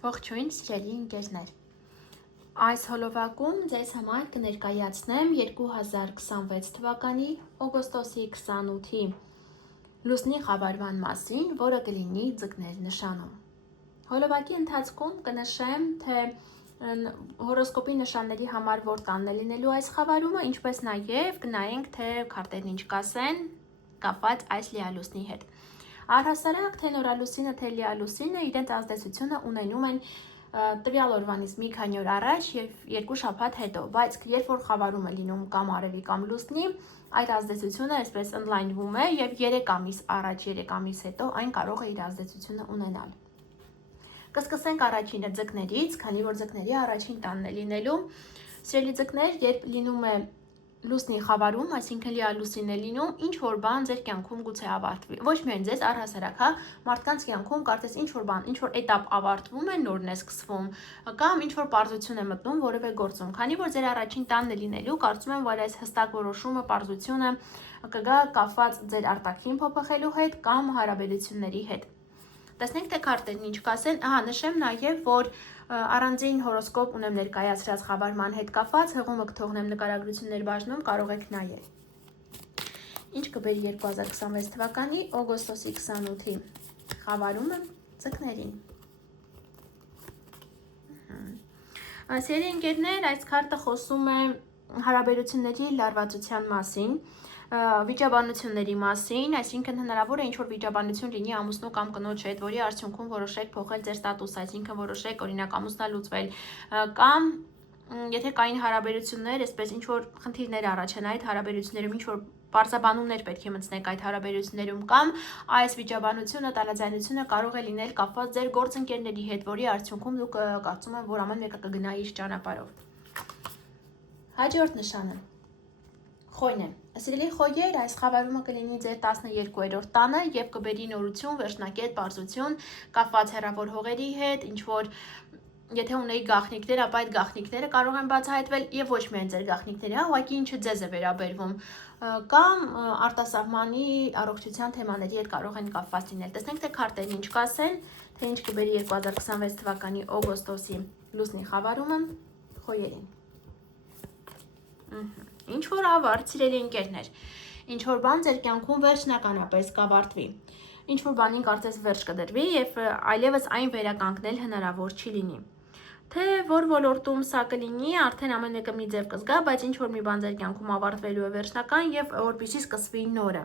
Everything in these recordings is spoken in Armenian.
Ողջույն, սիրելի ընկերներ։ Այս հոլովակում ձեզ համար կներկայացնեմ 2026 թվականի օգոստոսի 28-ի լուսնի խավարման մասին, որը կլինի ձկներ նշանում։ Հոլովակի ընթացքում կնշեմ, թե հորոսկոպի նշանների համար որ տանն է լինելու այս խավարումը, ինչպես նաև կնայենք, թե քարտերն ինչ կասեն կապված այս լիալուսնի հետ։ Առհասարակ, թե նորալուսինը, թե լիալուսինը իրենց ազդեցությունը ունենում են տվյալ օրվանից մի քանի օր առաջ եւ 2 շաբաթ հետո, բայց երբ որ խավարում է լինում կամ արևի կամ լուսնի, այդ ազդեցությունը այսպես ընդլայնվում է եւ 3 ամիս առաջ, 3 ամիս հետո այն կարող է իր ազդեցությունը ունենալ։ Կսկսենք առաջինը ձկներից, քանի որ ձկների առաջին տանն է լինելու։ Սիրելի ձկներ, երբ լինում է լուսնի խավարում, այսինքն լիալուսին է լինում, ինչ որ բան ձեր կյանքում գուցե ավարտվի։ Ոչ միայն ձեզ, առհասարակ, հա, մարդկանց կյանքում կարծես ինչ որ բան, ինչ որ էտապ ավարտվում է, նորն է սկսվում, կամ ինչ որ պարզություն է մտնում որևէ գործում։ Քանի որ ձեր առաջին տանն է լինելու, կարծում եմ, որ այս հստակ որոշումը, պարզությունը կգա կապված ձեր արտաքին փոփոխելու հետ կամ հարաբերությունների հետ։ Տեսնենք, թե քարտերն ինչ կասեն։ Նշեմ նաև, որ առանձին հորոսկոպ ունեմ ներկայացրած խավարման հետ կապված, հղումը կթողնեմ նկարագրություններ բաժնում, կարող եք նայել։ Ինչ կբերի 2026 թվականի օգոստոսի 28-ի խավարումը ձկներին։ Սիրելի ընկերներ, այս քարտը խոսում է հարաբերությունների լարվածության մասին, վիճաբանությունների մասին, այսինքն հնարավոր է ինչ-որ վիճաբանություն լինի ամուսնու կամ կնոջ հետ, որի արդյունքում որոշեք փոխել ձեր ստատուսը, այսինքն որոշեք օրինակ ամուսնալուծվել, կամ եթե կային հարաբերություններ, այսպես ինչ-որ խնդիրներ առաջանա այդ հարաբերություններում, ինչ-որ պարզաբանումներ պետք է մտցնեք այդ հարաբերություններում, կամ այս վիճաբանությունը, տարաձայնությունը կարող է լինել կապված ձեր գործընկերների հետ, որի արդյունքում դուք կարծում եք, որ ամեն մեկը կգնա իր ճանապարհով։ Հաջորդ նշանը խոյն է։ Սիրելի խոյեր, այս խավարումը կլինի ձեր 12-րդ տանը եւ կբերի նորություն, վերջնակետ, պարզություն, կապված հեռավոր հողերի հետ, ինչ որ եթե ունեի գաղտնիքներ, ապա այդ գաղտնիքները կարող են բացահայտվել եւ ոչ միայն ձեր գաղտնիքները, հա, ուղղակի ինչը ձեզ է վերաբերվում, կամ արտասահմանի առողջության թեմաների հետ կարող են կապված լինել։ Տեսնենք, թե քարտերն ինչ կասեն, թե ինչ կբերի 2026 թվականի օգոստոսի լուսնի խավարումը խոյերին։ Ինչ որ ավարտ, սիրելի ընկերներ, ինչ որ բան ձեր կյանքում վերջնականապես կավարտվի, ինչ որ բանին կարծես վերջ կդրվի եւ այլևս այն վերականգնել հնարավոր չի լինի։ Թե որ ոլորտում սա կլինի, արդեն ամեն մեկը մի ձև կզգա, բայց ինչ որ մի բան ձեր կյանքում ավարտվելու է վերջնական եւ որպեսզի սկսվի նորը։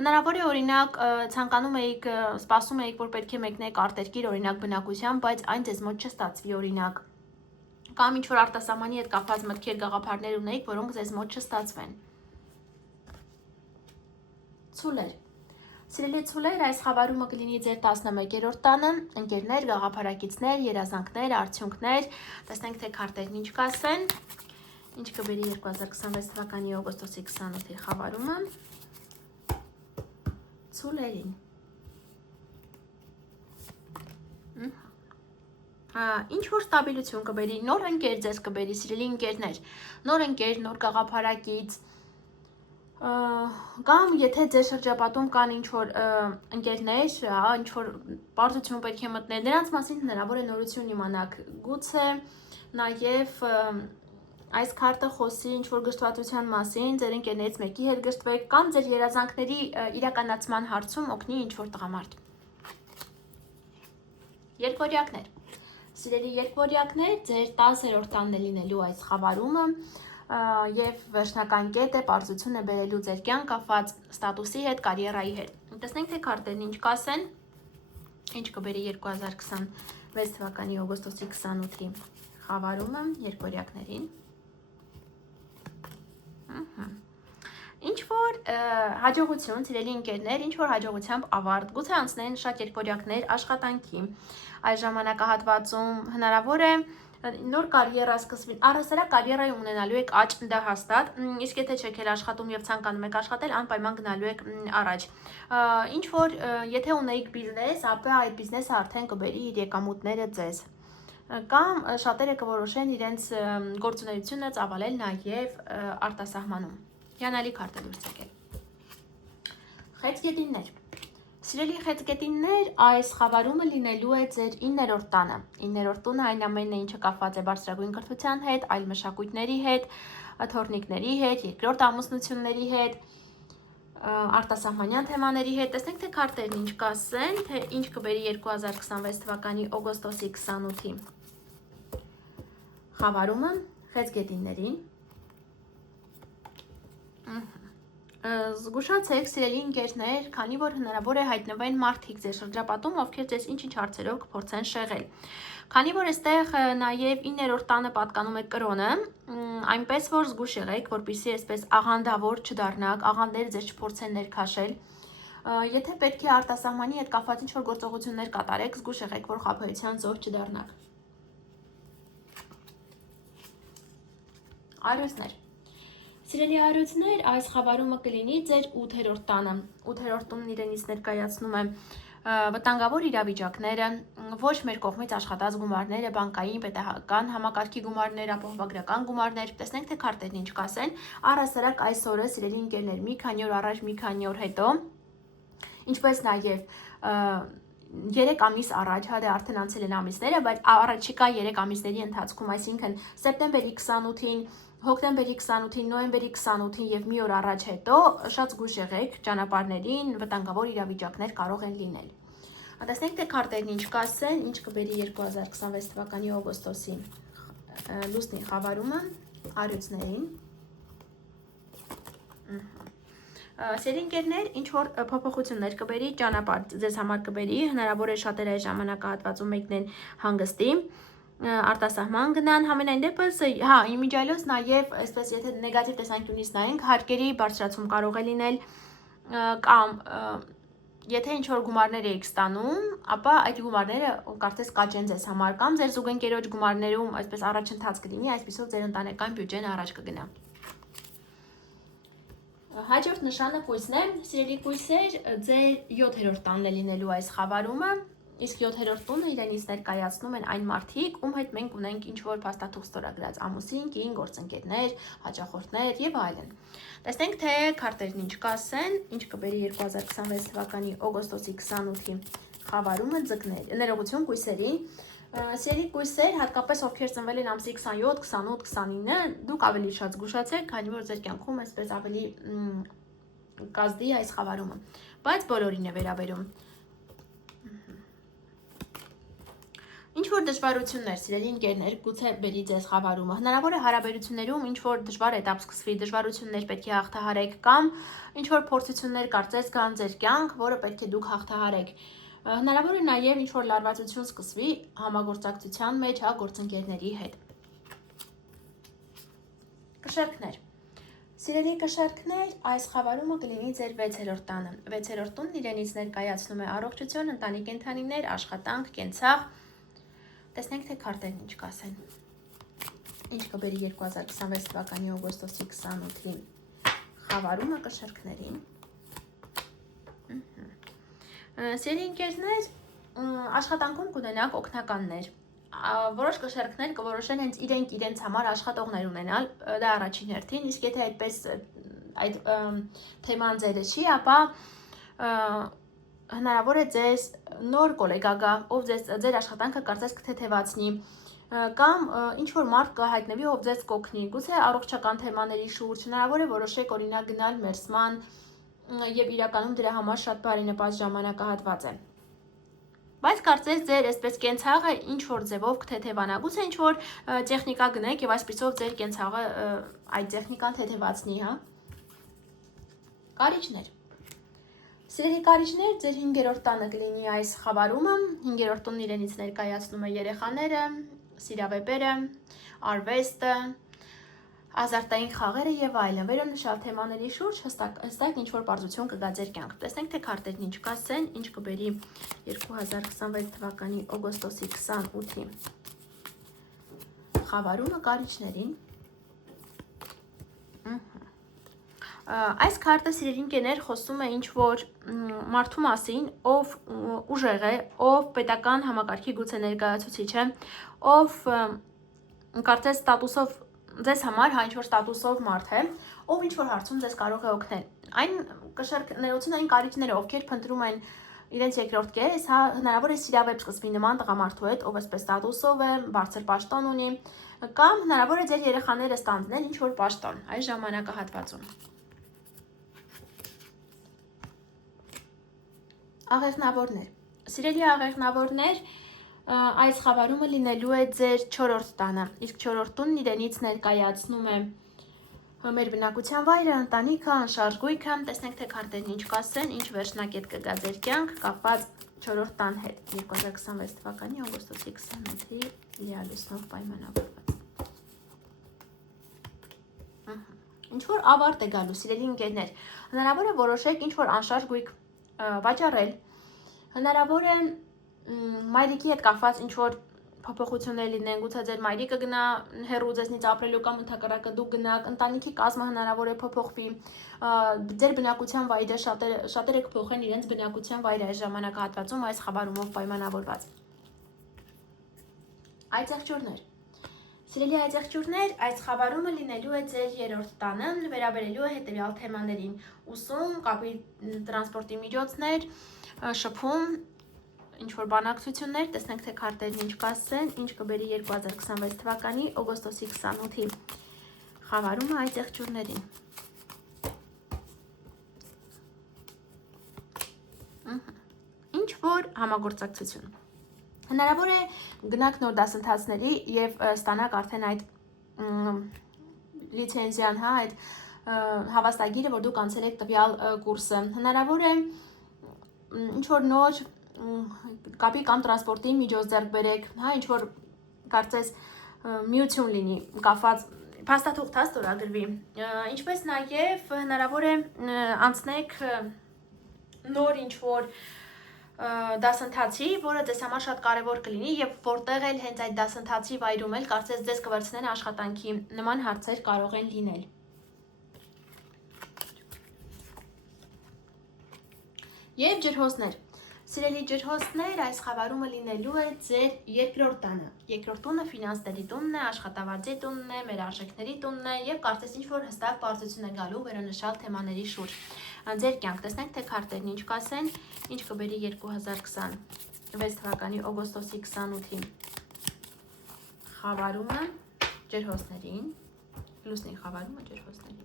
Հնարավոր է օրինակ ցանկանում եք, սպասում եք, որ պետք է մեկնեք արտերկիր, օրինակ բնակության, բայց այն ձեզ մոտ չստացվի, օրինակ կամ ինչ որ արտասահմանի հետ կապված մտքեր, գաղափարներ ունեիք, որոնք ձեզ մոտ չստացվեն։ Ցուլեր։ Սիրելի ցուլեր, այս խավարումը կլինի ձեր 11-րդ տանը, ընկերներ, գաղափարակիցներ, երազանքներ, արդյունքներ, տեսնենք, թե քարտերն ինչ կասեն, ինչ կբերի 2026 թվականի օգոստոսի 28-ի խավարումը ցուլերին։ Ինչ որ ստաբիլություն կբերի, նոր ընկեր ձեզ կբերի, սիրելի ընկերներ, նոր ընկեր, նոր գաղափարակից, կամ եթե ձեր շրջապատում կան ինչ որ ընկերներ, ինչ որ պարզություն պետք է մտնել, նրանց մասին հնարավոր է նորություն իմանաք, գուցե նաև այս քարտը խոսի ինչ որ գժտվածության մասին, ձեր ընկերներից մեկի հետ գժտվեք, կամ ձեր երազանքների իրականացման հարցում օգնի ինչ որ տղամարդ։ Երկվորյակներ։ Սիրելի երկվորյակներ, ձեր 10-րդ տանն է լինելու այս խավարումը եւ վերջնական կետ է, պարզություն է բերելու ձեր կյանք կապված ստատուսի հետ, կարիերայի հետ։ Տեսնենք, թե քարտերն ինչ կասեն, ինչ կբերի 2026 թվականի օգոստոսի 28-ի խավարումը երկվորյակներին։ Ինչ որ հաջողություն, սիրելի ընկերներ, ինչ որ հաջողությամբ ավարտ, գուցե անցնեն շատ երկվորյակներ աշխատանքի, այս ժամանակահատվածում հնարավոր է նոր կարիերա սկսվի, առհասարակ կարիերայում ունենալու եք աճ, դա հաստատ, իսկ եթե չեք էլ աշխատում եւ ցանկանում եք աշխատել, անպայման գնալու եք առաջ։ Ինչ որ եթե ունեիք բիզնես, ապա այդ բիզնեսը արդեն կբերի իր եկամուտները ձեզ։ Կամ շատերը կորոշեն իրենց գործունեությունը ծավալել նաեւ արտասահմանում։ Հիանալի քարտ է դուրս եկել։ Խեցգետիններ։ Սիրելի խեցգետիններ, այս խավարումը լինելու է ձեր 9-րդ տանը։ 9-րդ տունը այն ամենը, ինչը կապված է բարձրագույն կրթության հետ, այլ մշակույթների հետ, թորնիկների հետ, երկրորդ ամուսնությունների հետ, արտասահմանյան թեմաների հետ։ Տեսնենք, թե քարտերն ինչ կասեն, թե ինչ կբերի 2026 թվականի օգոստոսի 28-ի խավարումը խեցգետիններին։ Զգուշացեք, սիրելի ընկերներ, քանի որ հնարավոր է հայտնվեն մարդիկ ձեր շրջապատում, ովքեր ձեզ ինչ-ինչ հարցերով կփորձեն շեղել։ Քանի որ այստեղ նաև 9-րդ տանը պատկանում է կրոնը, այնպես որ զգուշ եղեք, որպեսզի այսպես աղանդավոր չդառնաք, աղանդները ձեզ չփորձեն ներքաշել։ Եթե պետք է արտասահմանի հետ կապված ինչ-որ գործողություններ կատարեք, զգուշ եղեք, որ խաբեության զոհ չդառնաք։ Այրոցներ։ Սիրելի այրոցներ, այս խավարումը կլինի ձեր 8-րդ տանը։ 8-րդ տունն իրենից ներկայացնում է վտանգավոր իրավիճակները, ոչ մեր կողմից աշխատած գումարները, բանկային, պետական համակարգի գումարներ, ապահովագրական գումարներ։ Տեսնենք, թե քարտերն ինչ կասեն։ Առհասարակ այս օրը, սիրելի ընկերներ, մի քանի օր առաջ, մի քանի օր հետո, ինչպես նաև 3 ամիս առաջ, հա դե արդեն անցել են ամիսները, բայց առաջիկա 3 ամիսների ընթացքում, այսինքն սեպտեմբերի 28-ին, հոկտեմբերի 28-ին, նոյեմբերի 28-ին եւ մի օր առաջ հետո շատ զգուշ եղեք, ճանապարհներին վտանգավոր իրավիճակներ կարող են լինել։ Տեսնենք, թե քարտերն ինչ կասեն, ինչ կբերի 2026 թվականի օգոստոսի լուսնի խավարումը այրոցներին։ Սիրելի ընկերներ, ինչ որ փոփոխություններ կբերի, ճանապարհ ձեզ համար կբերի, հնարավոր է շատերը այս ժամանակահատվածում մեկնեն հանգստի, արտասահման գնան, համենայն դեպս, հա, իմիջիայլոց նաև, այսպես եթե նեգատիվ տեսանկյունից նայենք, հարկերի բարձրացում կարող է լինել, կամ եթե ինչ որ գումարներ եք ստանում, ապա այդ գումարները կարծես կաճեն ձեզ համար, կամ ձեր զուգընկերոջ գումարներում այսպես առաջընթաց կլինի, այսպիսով ձեր ընտանեկան բյուջեն առաջ կգնա։ Հաջորդ նշանը կույսն է, սիրելի կույսեր, ձեր 7-րդ տանն է լինելու այս խավարումը, իսկ 7-րդ տունը իրենից ներկայացնում են այն մարդիկ, ում հետ մենք ունենք ինչ-որ փաստաթուղթ ստորագրած ամուսին, կին, գործընկերներ, հաճախորդներ եւ այլն։ Տեսնենք, թե քարտերն ինչ կասեն, ինչ կբերի 2026 թվականի օգոստոսի 28-ի խավարումը ձկներ։ Ներողություն կույսերին։ Սիրելի կույսեր, հատկապես ովքեր ծնվել են ամսի 27, 28, 29, դուք ավելի շատ զգուշացեք, քանի որ ձեր կյանքում այսպես ավելի կազդի այս խավարումը, բայց բոլորին է վերաբերում։ Ինչ որ դժվարություններ, սիրելի ընկերներ, գուցե բերի ձեզ խավարումը։ Հնարավոր է հարաբերություններում ինչ որ դժվար էտապ սկսվի, դժվարություններ պետք է հաղթահարեք կամ ինչ որ փորձություններ կարծես գան ձեր կյանք, որը պետք է դուք հաղթահարեք։ Հնարավոր է նաև ինչ որ լարվածություն սկսվի համագործակցության մեջ, հա, գործընկերների հետ։ Կշեռքներ։ Սիրելի կշեռքներ, այս խավարումը կլինի ձեր 6-րդ տանը։ 6-րդ տունն իրենից ներկայացնում է առողջություն, ընտանիք կենդանիներ, աշխատանք, կենցաղ։ Տեսնենք, թե քարտերն ինչ կասեն։ Ինչ կբերի 2026 թվականի օգոստոսի 28-ի խավարումը կշեռքներին։ Սիրելի ընկերներ, աշխատանքում կունենաք օգնականներ։ Որոշ կշեռքներ կորոշեն հենց իրենց համար աշխատողներ ունենալ, դա առաջին հերթին, իսկ եթե այդպես այդ թեման ձերը չի, ապա հնարավոր է ձեզ նոր գոլեգա գա, ով ձեր աշխատանքը կարծես կթեթևացնի, կամ ինչ որ մարդ կհայտնվի, ով ձեզ կօգնի, գուցե առողջական թեմաների շուրջ, հնարավոր է որոշեք օրինակ գնալ մերսման եւ իրականում դրա համար շատ բարենպաստ ժամանակահատված է։ Բայց կարծես ձեր այսպես կենցաղը ինչ որ ձևով կթեթևանա, գուցե ինչ որ տեխնիկա գնեք եւ այսպիսով ձեր կենցաղը այդ տեխնիկան թեթևացնի, հա։ Կարիճներ։ Սիրելի կարիճներ, ձեր 5-րդ տանը կլինի այս խավարումը, 5-րդ տունն իրենից ներկայացնում է երեխաները, սիրավեպերը, արվեստը, ազարտային խաղերը եւ այլն, վերոնշյալ թեմաների շուրջ հստակ ինչ որ բարձություն կգա ձեր կյանք։ Տեսնենք, թե քարտերն ինչ կասեն, ինչ կբերի 2026 թվականի օգոստոսի 28-ի խավարումը կարիճներին։ Այս քարտը, սիրելի ընկերներ, խոսում է ինչ որ մարդու մասին, ով ուժեղ է, ով պետական համակարգի գուցե ներկայացուցիչ է, ով կարծես ստատուսով ձեզ համար հա ինչ որ ստատուսով մարդ է, ով ինչ որ հարցում ձեզ կարող է օգնել։ Այն կշեռքներոցն այն կարիճները, ովքեր փնտրում են իրենց երկրորդ կես, հա, հնարավոր է սիրավեպ սկսվի նման տղամարդու հետ, ով էսպես ստատուսով է, բարձր պաշտոն ունի, կամ հնարավոր է ձեր երեխաները ստանձնել ինչ-որ պաշտոն այս ժամանակահատվածում։ Աղեղնավորներ։ Սիրելի աղեղնավորներ, այս խավարումը լինելու է ձեր 4-րդ տանը, իսկ 4-րդ տունն իրենից ներկայացնում է մեր բնակության վայրը, ընտանիքը, անշարժ գույքը, տեսնենք թե քարտերն ինչ կասեն, ինչ վերջնակետ կգա ձեր կյանք կապված 4-րդ տան հետ 2026 թվականի օգոստոսի 28-ի լիալուսնով պայմանավորված։ Ինչ-որ ավարտ է գալու, սիրելի ընկերներ, հնարավոր է որոշեք ինչ-որ անշարժ գույք վաճառել, հնարավոր է մայրիկի հետ կապված ինչ-որ փոփոխություններ լինեն, գուցե ձեր մայրիկը գնա հեռու ձեզնից ապրելու կամ ընդհակառակը դուք գնաք, ընտանիքի կազմը հնարավոր է փոփոխվի, ձեր բնակության վայրը շատերը կփոխեն իրենց բնակության վայրը այս ժամանակահատվածում այս խաբարումով պայմանավորված։ Այծեղջյուրներ։ Սիրելի այծեղջյուրներ, այս խաբարումը լինելու է ձեր 3-րդ տանը, վերաբերելու է հետևյալ թեմաներին՝ ուսում, կապի տրանսպորտի միջոցներ, շփում, ինչ-որ բանակցություններ, տեսնենք թե քարտերն ինչ կասեն, ինչ կբերի 2026 թվականի օգոստոսի 28-ի խավարումը այծեղջյուրներին։ Ինչ-որ համագործակցություն։ Հնարավոր է գնաք նոր դասընթացների և ստանաք արդեն այդ լիցենզիան, հա, այդ հավաստագիրը, որ դուք անցել եք տվյալ կուրսը։ Հնարավոր է ինչ-որ նոր կապի կամ տրանսպորտի միջոց ձեռք բերեք, հա, ինչ-որ կարծես միություն լինի, կապված փաստաթուղթ ստորագրվի, ինչպես նաև հնարավոր է անցնեք նոր ինչ-որ դասընթացի, որը ձեզ համար շատ կարևոր կլինի և որտեղ էլ հենց այդ դասընթացի վայրում էլ կարծես ձեզ կվերցնեն աշխատանքի, նման հարցեր կարող են լինել։ Եվ ջրհոսներ։ Սիրելի ջրհոսներ, այս խավարումը լինելու է ձեր 2-րդ տանը։ 2-րդ տունը ֆինանսների տունն է, աշխատավարձի տունն է, մեր արժեքների տունն է և կարծես ինչ-որ հստակ պարզություն է գալու վերոնշյալ թեմաների շուրջ։ Ձեր կյանք, տեսնենք թե քարտերն ինչ կասեն, ինչ կբերի 2026 թվականի օգոստոսի 28-ի խավարումը ջրհոսներին, լուսնի խավարումը ջրհոսներին։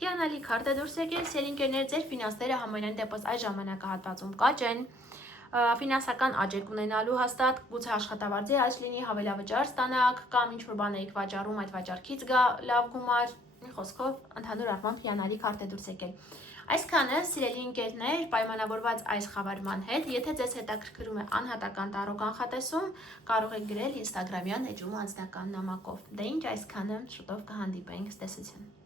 Հիանալի քարտ է դուրս եկել, սերինկերներ, ձեր ֆինանսները համենայն դեպս այս ժամանակահատվածում կաճ են, ֆինանսական աճ եք ունենալու հաստատ, գուցե աշխատավարձի աճ լինի, հավելավճար ստանաք, կամ ինչ-որ բան եք վաճառում, այդ վաճառքից գա լավ գումար, մի խոսքով ընդհանուր առմամբ հիանալի քարտ է դուրս եկել։ Այսքանը, սիրելի ընկերներ, պայմանավորված այս խավարման հետ, եթե ձեզ հետաքրքրում է անհատական տարրո կանխատեսում, կարող եք գրել Instagram-յան էջում անձնական նամակով։ Դե ինչ այսքանը, շուտով կհանդիպենք, ցտեսություն։